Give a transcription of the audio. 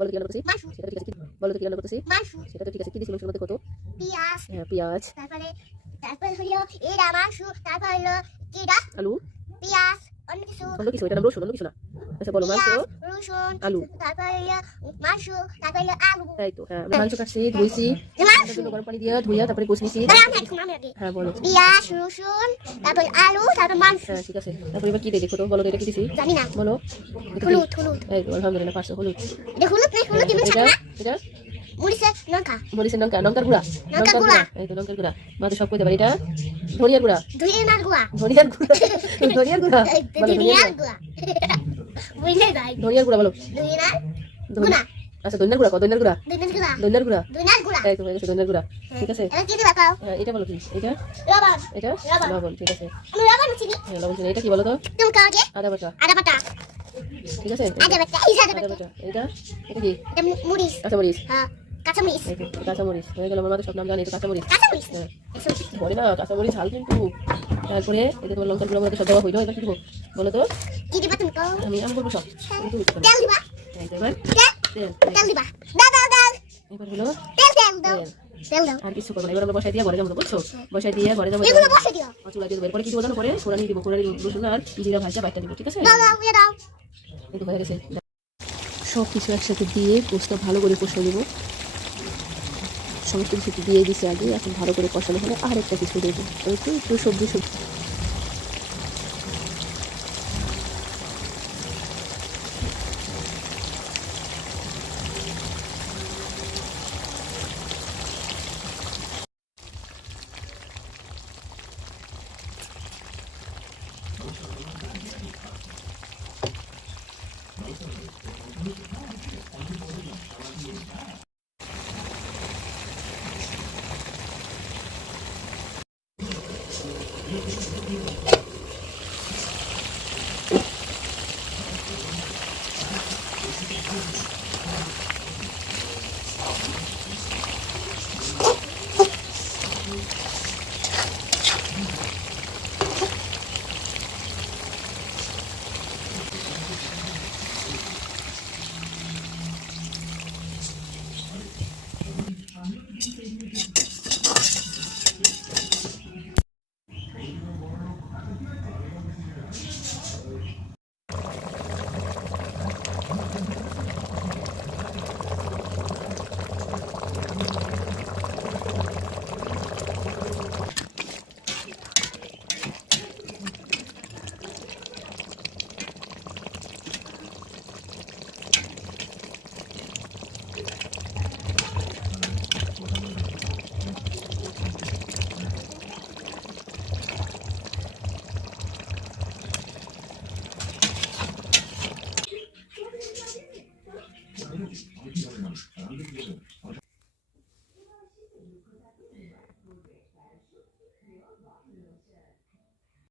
বলো তো কি রান্না করতেছি? সেটা ঠিক আছে কি? বলো তো কি রান্না করতেছি? সেটা তো ঠিক আছে, কি দিয়েছি মাংসের মধ্যে? কত? পেঁয়াজ। হ্যাঁ, পেঁয়াজ। তারপর হলো এরা মাংস, তারপর হলো জিরা, আলু। পেঁয়াজ, অন্য কিছু। অন্য কিছু? এটা নাম রসুন, অন্য কিছু না। আচ্ছা বলো, মাংস, পেঁয়াজ, রসুন, আলু। তারপর হলো মাংস, তারপর হলো আলু। তাই তো, হ্যাঁ। মাংস কাটছি, ধুইছি, তার জন্য গরম পানি দিয়ে ধুইয়া তারপরে কষে নিছি। হ্যাঁ বলো। পেঁয়াজ, রসুন, তারপর আলু, তারপর মাংস। হ্যাঁ ঠিক আছে, তারপরে এবার কি দিয়ে দেখো তো, বলো তো এটা কি দিছি? জানি না। বলো। এটা কি? হলুদ, হলুদ। এই তো, আলহামদুলিল্লাহ, পাঁচশো হলুদ। এটা হলুদ নেই, হলুদ দিবেন এটা না। এটা মরিচের লঙ্কা, মরিচের লঙ্কা, লঙ্কার গুঁড়া, লঙ্কার লঙ্কার গুঁড়া। গুঁড়া, এই তো লঙ্কার গুঁড়া। মা তো সব কইতে পারে। এটা ধনিয়ার গুঁড়া, ধনিয়ার গুঁড়া, ধনিয়ার গুঁড়া, ধনিয়ার গুঁড়া বলো, ধনিয়ার গুঁড়া। বুঝলে যাই। ধনিয়ার গুঁড়া বলো। ধনিয়ার ধনিয়া, গুঁড়া, আচ্ছা ধনিয়ার গুঁড়া, ধনিয়ার গুঁড়া, ধনিয়ার গুঁড়া, ধনিয়ার গুঁড়া। ধনিয়ার গুঁড়া। এই তো হয়ে গেছে, ধনিয়ার গুঁড়া। ঠিক আছে। এটা কি দিবা কাও? হ্যাঁ, এটা বলো কি? এটা লবণ, এটা লবণ। লবণ। ঠিক আছে। আমি লবণ চিনি। হ্যাঁ, লবণ চিনি। এটা কি বলো তো? তুমি কাও যে আদা বাটা। আদা বাটা, ঠিক আছে। আদা বাটা, এই আদা আদা বাটা। বাটা। এটা এটা কি? এটা মরিচ, কাঁচামরিচ। হ্যাঁ, কাঁচা মরিচ, এই তো কাঁচামরিচ হয়ে গেল। আমার মাঝে সব নাম জানি। তো কাঁচামরিচ। কাঁচা মরিচ। হ্যাঁ, বলে না কাঁচামরিচ ঝাল কিন্তু। তারপরে এটা তোমার লঙ্কার গুঁড়ো মধ্যে সব দেওয়া হইলো। এবার কি দেবো বলো তো? কি দিবা তুমি কাও? আমি বলবো সব। তুমি তো বুঝতে পারো। তেল দিবা, এই তো এবার তেল, তেল। তেল দিবা। দাও দাও দাও, এবার হলো তেল তেল দাও, তেল। তেল দাও। আর কিছু করবো না। এবার আমরা বসাই দিয়ে ঘরে যাবো, বুঝছো? বসাই দিয়ে ঘরে যাবো। এগুলো বসে দিও। চুলা দিয়ে দেবো। এরপরে কি দেবো জানো? পরে ফোড়ানি দিব, ফোড়ানি রসুন আর জিরা ভাজা বাইটা দিব। ঠিক আছে। দাও দাও, ইয়ে দাও। এই তো হয়ে গেছে। সব কিছু একসাথে দিয়ে পোস্টটা ভালো করে কষে নেবো। সমস্ত কিছু দিয়ে দিছি আগে, এখন ভালো করে কষানো হলে আর একটা কিছু দেবো। একটু সবজি।